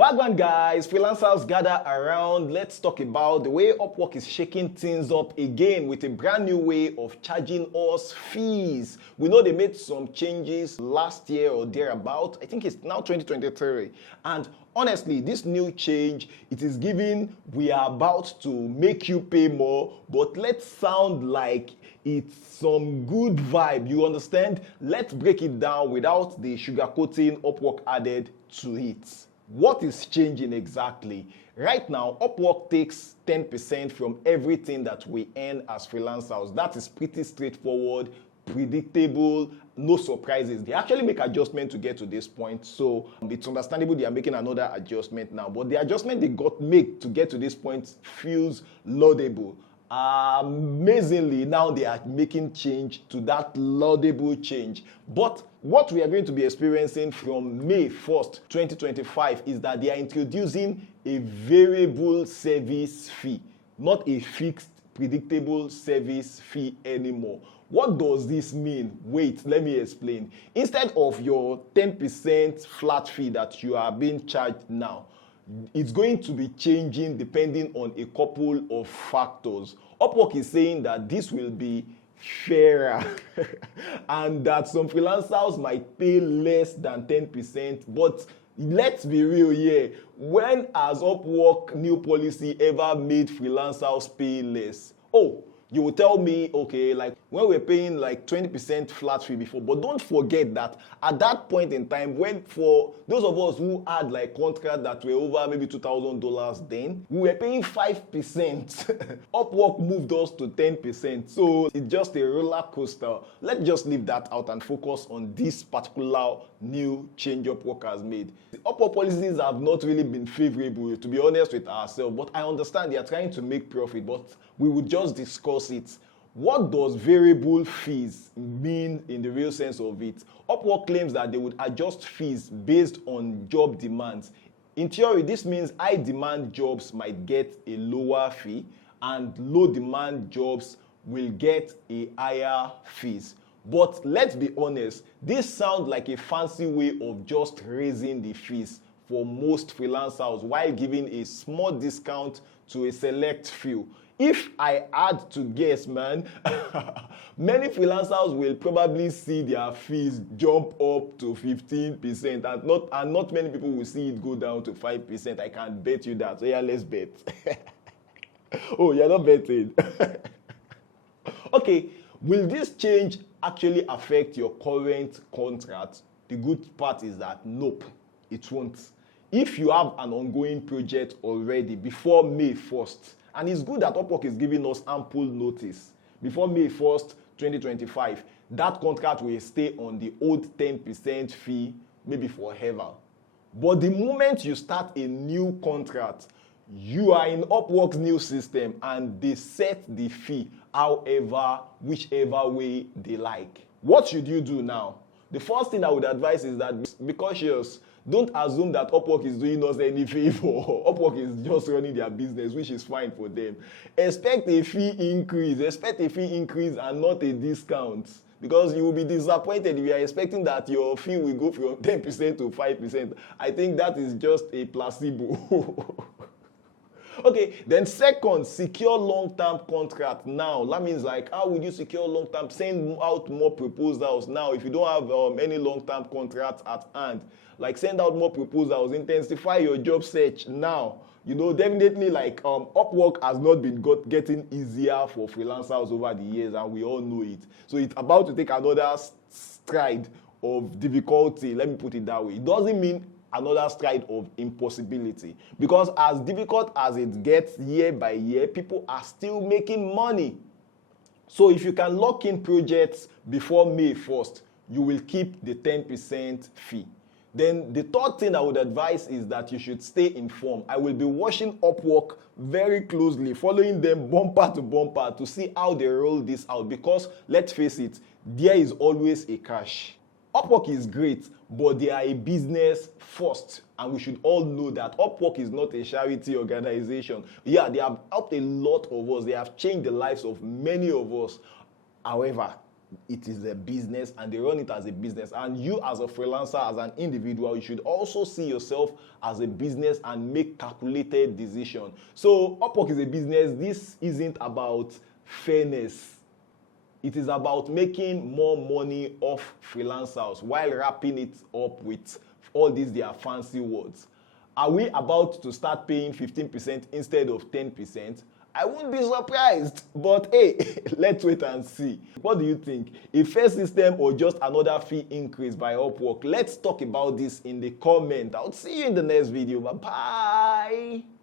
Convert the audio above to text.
Wagwan guys, freelancers gather around. Let's talk about the way Upwork is shaking things up again with a brand new way of charging us fees. We know they made some changes last year or thereabout. I think it's now 2023. And honestly, this new change, it is giving we are about to make you pay more, but let's sound like it's some good vibe. You understand? Let's break it down without the sugarcoating Upwork added to it. What is changing exactly? Right now, Upwork takes 10% from everything that we earn as freelancers. That is pretty straightforward, predictable, no surprises. They actually make adjustment to get to this point, so it's understandable they are making another adjustment now. But the adjustment they made to get to this point feels laudable. Amazingly, now they are making change to that laudable change. But what we are going to be experiencing from May 1st, 2025 is that they are introducing a variable service fee, not a fixed, predictable service fee anymore. What does this mean? Wait, let me explain. Instead of your 10% flat fee that you are being charged now, it's going to be changing depending on a couple of factors. Upwork is saying that this will be fairer and that some freelancers might pay less than 10%, but let's be real here. When has Upwork new policy ever made freelancers pay less? Oh, you will tell me, okay, like when we're paying like 20% flat fee before, but don't forget that at that point in time, when for those of us who had like contracts that were over maybe $2,000 then, we were paying 5%. Upwork moved us to 10%. So it's just a roller coaster. Let's just leave that out and focus on this particular new change Upwork has made. The Upwork policies have not really been favorable, to be honest with ourselves, but I understand they are trying to make profit, but we would just discuss it. What does variable fees mean in the real sense of it? Upwork claims that they would adjust fees based on job demands. In theory, this means high demand jobs might get a lower fee and low demand jobs will get a higher fees. But let's be honest, this sounds like a fancy way of just raising the fees for most freelancers while giving a small discount to a select few. If I had to guess, man, many freelancers will probably see their fees jump up to 15% and not many people will see it go down to 5%. I can bet you that. So yeah, let's bet. Oh, you're not betting. Okay, will this change actually affect your current contract? The good part is that nope, it won't. If you have an ongoing project already before May 1st, and it's good that Upwork is giving us ample notice. Before May 1st, 2025, that contract will stay on the old 10% fee, maybe forever. But the moment you start a new contract, you are in Upwork's new system and they set the fee whichever way they like. What should you do now? The first thing I would advise is that be cautious. Don't assume that Upwork is doing us any favor. Upwork is just running their business, which is fine for them. Expect a fee increase. Expect a fee increase and not a discount. Because you will be disappointed if you are expecting that your fee will go from 10% to 5%. I think that is just a placebo. Okay, then second, secure long-term contract now. That means like, how would you secure long-term? Send out more proposals now if you don't have any long-term contracts at hand. Like send out more proposals, intensify your job search now. You know, definitely like Upwork has not been getting easier for freelancers over the years and we all know it. So it's about to take another stride of difficulty. Let me put it that way. It doesn't mean another stride of impossibility, because as difficult as it gets year by year, people are still making money. So if you can lock in projects before May 1st, you will keep the 10% fee. Then the third thing I would advise is that you should stay informed. I will be watching Upwork very closely, following them bumper to bumper to see how they roll this out, because let's face it, there is always a catch. Upwork is great, but they are a business first, and we should all know that Upwork is not a charity organization. Yeah, they have helped a lot of us. They have changed the lives of many of us. However, it is a business and they run it as a business. And you as a freelancer, as an individual, you should also see yourself as a business and make calculated decisions. So Upwork is a business. This isn't about fairness. It is about making more money off freelancers while wrapping it up with all these their fancy words. Are we about to start paying 15% instead of 10%? I wouldn't be surprised, but hey, let's wait and see. What do you think? A fair system or just another fee increase by Upwork? Let's talk about this in the comment. I'll see you in the next video. Bye-bye.